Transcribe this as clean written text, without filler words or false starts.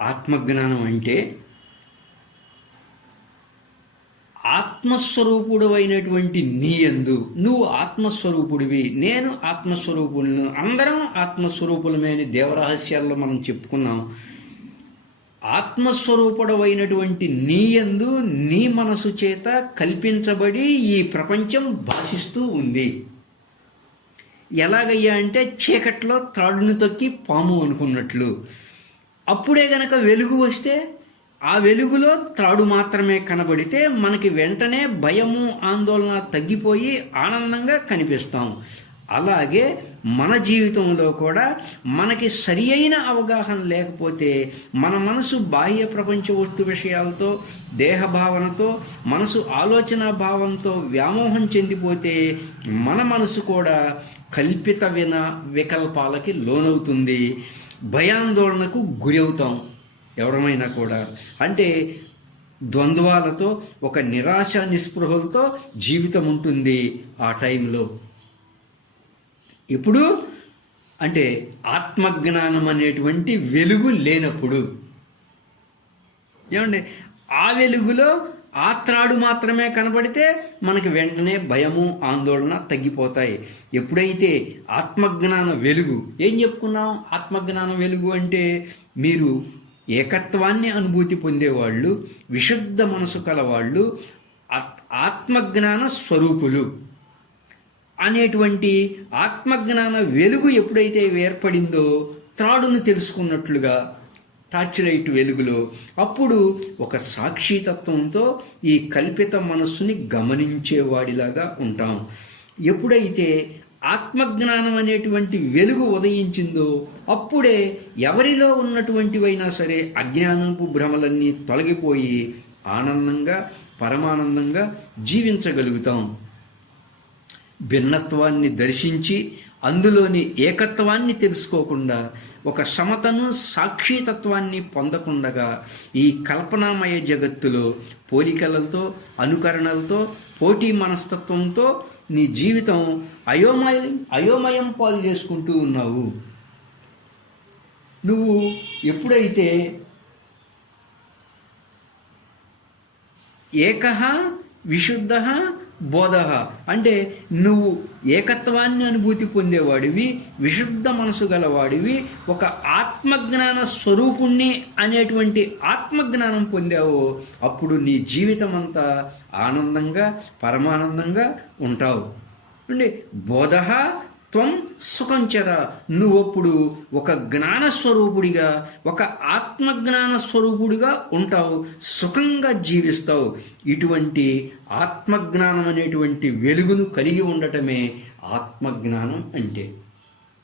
ఆత్మజ్ఞానం అంటే ఆత్మస్వరూపుడు అయినటువంటి నీ యందు, నువ్వు ఆత్మస్వరూపుడివి, నేను ఆత్మస్వరూపుడును, అందరం ఆత్మస్వరూపులమే అని దేవరహస్యాల్లో మనం చెప్పుకున్నాం. ఆత్మస్వరూపుడమైనటువంటి నీ యందు నీ మనసు చేత కల్పించబడి ఈ ప్రపంచం భాషిస్తూ ఉంది. ఎలాగయ్యా అంటే చీకట్లో త్రాడుని తొక్కి పాము అనుకున్నట్లు. అప్పుడే గనక వెలుగు వస్తే ఆ వెలుగులో త్రాడు మాత్రమే కనబడితే మనకి వెంటనే భయము ఆందోళన తగ్గిపోయి ఆనందంగా కనిపిస్తాం. అలాగే మన జీవితంలో కూడా మనకి సరి అయిన అవగాహన లేకపోతే మన మనసు బాహ్య ప్రపంచ వస్తు విషయాలతో, దేహభావనతో, మనసు ఆలోచన భావంతో వ్యామోహం చెందిపోతే మన మనసు కూడా కల్పిత వికల్పాలకి లోనవుతుంది, భయాందోళనకు గురవుతాం. ఎవరమైనా కూడా అంటే ద్వంద్వాలతో, ఒక నిరాశ నిస్పృహలతో జీవితం ఉంటుంది ఆ టైంలో. ఇప్పుడు అంటే ఆత్మజ్ఞానం అనేటువంటి వెలుగు లేనప్పుడు. ఏమండి, ఆ వెలుగులో ఆ త్రాడు మాత్రమే కనబడితే మనకి వెంటనే భయము ఆందోళన తగ్గిపోతాయి. ఎప్పుడైతే ఆత్మజ్ఞాన వెలుగు, ఏం చెప్పుకున్నాం? ఆత్మజ్ఞాన వెలుగు అంటే మీరు ఏకత్వాన్ని అనుభూతి పొందేవాళ్ళు, విశుద్ధ మనసు కలవాళ్ళు, ఆత్మజ్ఞాన స్వరూపులు అనేటువంటి ఆత్మజ్ఞాన వెలుగు ఎప్పుడైతే ఏర్పడిందో త్రాడును తెలుసుకున్నట్లుగా టార్చ్ లైట్ వెలుగులో, అప్పుడు ఒక సాక్షితత్వంతో ఈ కల్పిత మనస్సుని గమనించేవాడిలాగా ఉంటాం. ఎప్పుడైతే ఆత్మజ్ఞానం అనేటువంటి వెలుగు ఉదయించిందో అప్పుడే ఎవరిలో ఉన్నటువంటివైనా సరే అజ్ఞానపు భ్రమలన్నీ తొలగిపోయి ఆనందంగా, పరమానందంగా జీవించగలుగుతాం. భిన్నత్వాన్ని దర్శించి అందులోని ఏకత్వాన్ని తెలుసుకోకుండా, ఒక సమతను సాక్షితత్వాన్ని పొందకుండగా ఈ కల్పనామయ జగత్తులో పోలికలతో, అనుకరణలతో, పోటీ మనస్తత్వంతో నీ జీవితం అయోమయం పాలు చేసుకుంటూ ఉన్నావు. నువ్వు ఎప్పుడైతే ఏకః విశుద్ధ బోధ అంటే నువ్వు ఏకత్వాన్ని అనుభూతి పొందేవాడివి, విశుద్ధ మనసు గలవాడివి, ఒక ఆత్మజ్ఞాన స్వరూపుణ్ణి అనేటువంటి ఆత్మజ్ఞానం పొందావో అప్పుడు నీ జీవితం అంతా ఆనందంగా, పరమానందంగా ఉంటావు. అంటే బోధ త్వం సుఖంచర, నువ్వప్పుడు ఒక జ్ఞానస్వరూపుడిగా, ఒక ఆత్మజ్ఞాన స్వరూపుడిగా ఉంటావు, సుఖంగా జీవిస్తావు. ఇటువంటి ఆత్మజ్ఞానం అనేటువంటి వెలుగును కలిగి ఉండటమే ఆత్మజ్ఞానం అంటే.